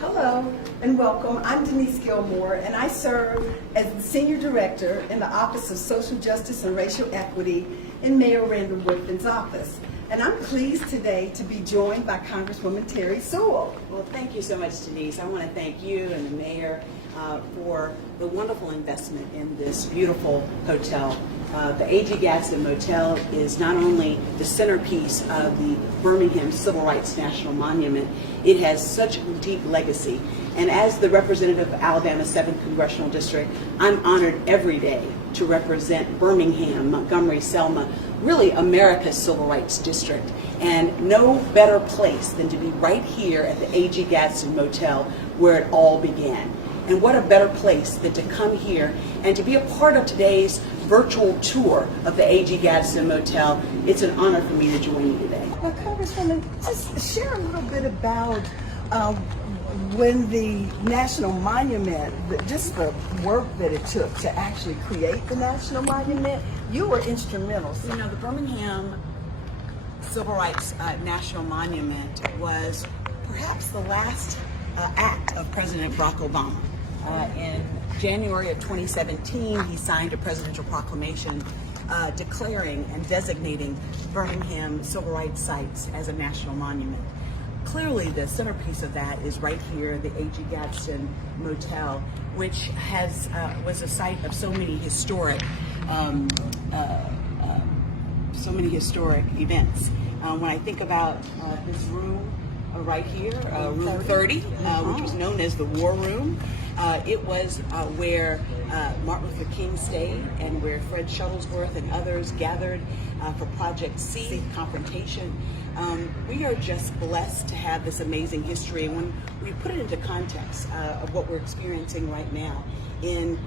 Hello and welcome. I'm Denise Gilmore and I serve as the Senior Director in the Office of Social Justice and Racial Equity in Mayor Randall Woodfin's office. And I'm pleased today to be joined by Congresswoman Terri Sewell. Well, thank you so much, Denise. I want to thank you and the mayor for the wonderful investment in this beautiful hotel. The A.G. Gaston Motel is not only the centerpiece of the Birmingham Civil Rights National Monument, it has such a deep legacy. And as the representative of Alabama's 7th Congressional District, I'm honored every day to represent Birmingham, Montgomery, Selma, really America's Civil Rights District. And no better place than to be right here at the A.G. Gaston Motel where it all began. And what a better place than to come here and to be a part of today's virtual tour of the A.G. Gaston Motel. It's an honor for me to join you today. Now, Congresswoman, just share a little bit about when the National Monument, just the work that it took to actually create the National Monument. You were instrumental. You know, the Birmingham Civil Rights National Monument was perhaps the last act of President Barack Obama. In January of 2017, he signed a presidential proclamation declaring and designating Birmingham civil rights sites as a national monument. Clearly, the centerpiece of that is right here, the A.G. Gaston Motel, which was a site of so many historic events. When I think about this room right here, room 30, which was known as the War Room. It was where Martin Luther King stayed and where Fred Shuttlesworth and others gathered for Project C, Confrontation. We are just blessed to have this amazing history. And when we put it into context of what we're experiencing right now in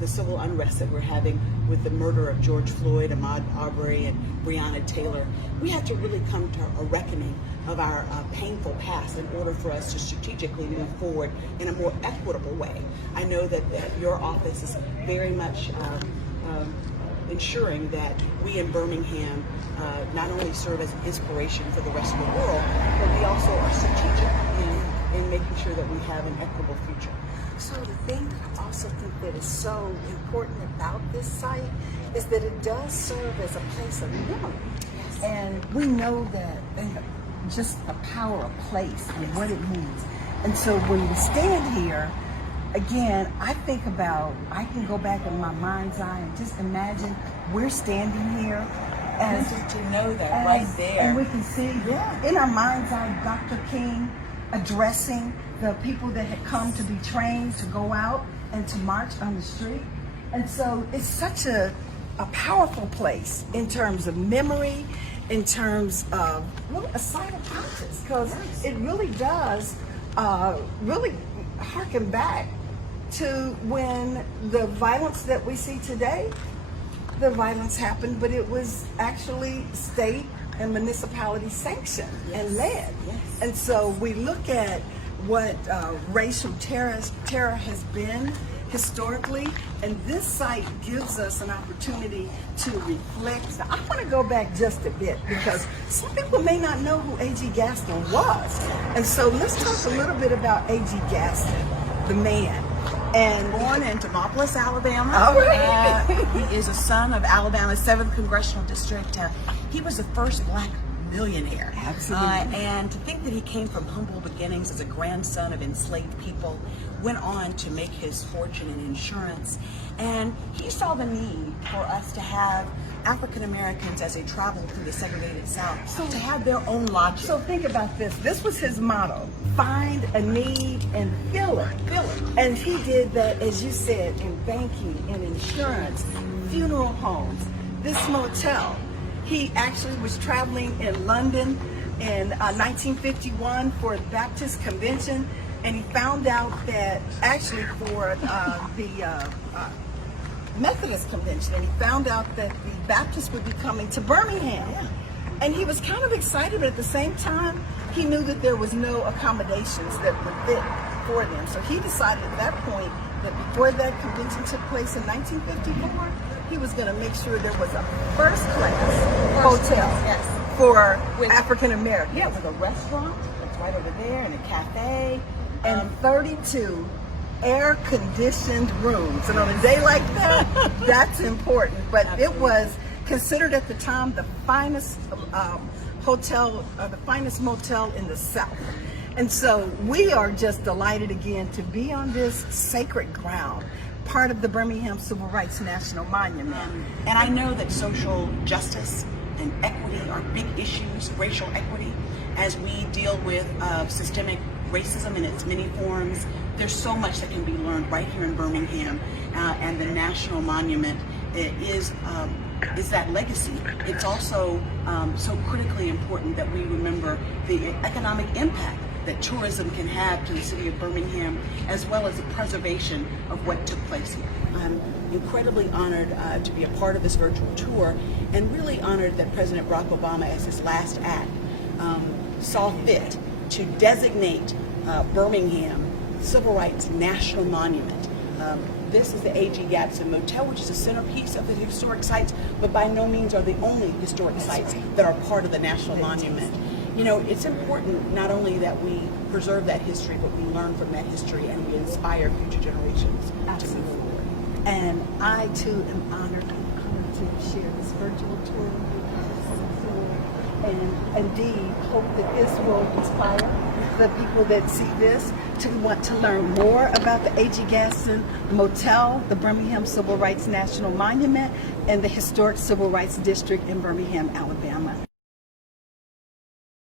the civil unrest that we're having with the murder of George Floyd, Ahmaud Arbery, and Breonna Taylor, we have to really come to a reckoning of our painful past in order for us to strategically move forward in a more equitable way. I know that your office is very much ensuring that we in Birmingham not only serve as an inspiration for the rest of the world, but we also are strategic in making sure that we have an equitable future. So the thing I also think that is so important about this site is that it does serve as a place of memory. Yes. And we know that just the power of place and what it means. And so when we stand here, again, I can go back in my mind's eye and just imagine we're standing here as to know that right there. And we can see in our mind's eye Dr. King addressing the people that had come to be trained to go out and to march on the street. And so it's such a powerful place in terms of memory, in terms of a site of conscience, because it really does really harken back to when the violence that we see today, the violence happened, but it was actually state and municipality sanctioned and led. Yes. And so we look at what racial terror has been historically, and this site gives us an opportunity to reflect. Now, I want to go back just a bit because some people may not know who A.G. Gaston was. And so let's talk a little bit about A.G. Gaston, the man. And born in Demopolis, Alabama. All right. He is a son of Alabama's 7th Congressional District. He was the first black millionaire. Absolutely. And to think that he came from humble beginnings as a grandson of enslaved people, went on to make his fortune in insurance, and he saw the need for us to have African Americans, as they traveled through the segregated South, to have their own logic. So think about this. This was his motto: find a need and fill it. And he did that, as you said, in banking, in insurance, funeral homes, this motel. He actually was traveling in London in 1951 for the Baptist Convention, and he found out that actually for the Methodist Convention, and he found out that the Baptists would be coming to Birmingham. And he was kind of excited, but at the same time, he knew that there was no accommodations that would fit for them. So he decided at that point that before that convention took place in 1954, he was going to make sure there was a first-class hotel for African Americans. Yeah, with a restaurant, right over there, and a cafe, and 32 air-conditioned rooms. And on a day like that, that's important. But it was considered at the time the finest hotel, the finest motel in the South. And so we are just delighted again to be on this sacred ground, part of the Birmingham Civil Rights National Monument. And I know that social justice and equity are big issues, racial equity, as we deal with systemic racism in its many forms. There's so much that can be learned right here in Birmingham, and the National Monument is that legacy. It's also so critically important that we remember the economic impact that tourism can have to the city of Birmingham, as well as the preservation of what took place here. I'm incredibly honored to be a part of this virtual tour, and really honored that President Barack Obama, as his last act, saw fit to designate Birmingham Civil Rights National Monument. This is the A.G. Gaston Motel, which is a centerpiece of the historic sites, but by no means are the only historic sites that are part of the National Monument. You know, it's important not only that we preserve that history, but we learn from that history and we inspire future generations to move forward. And I too am honored to share this virtual tour with you, and indeed hope that this will inspire the people that see this to want to learn more about the A.G. Gaston Motel, the Birmingham Civil Rights National Monument, and the Historic Civil Rights District in Birmingham, Alabama.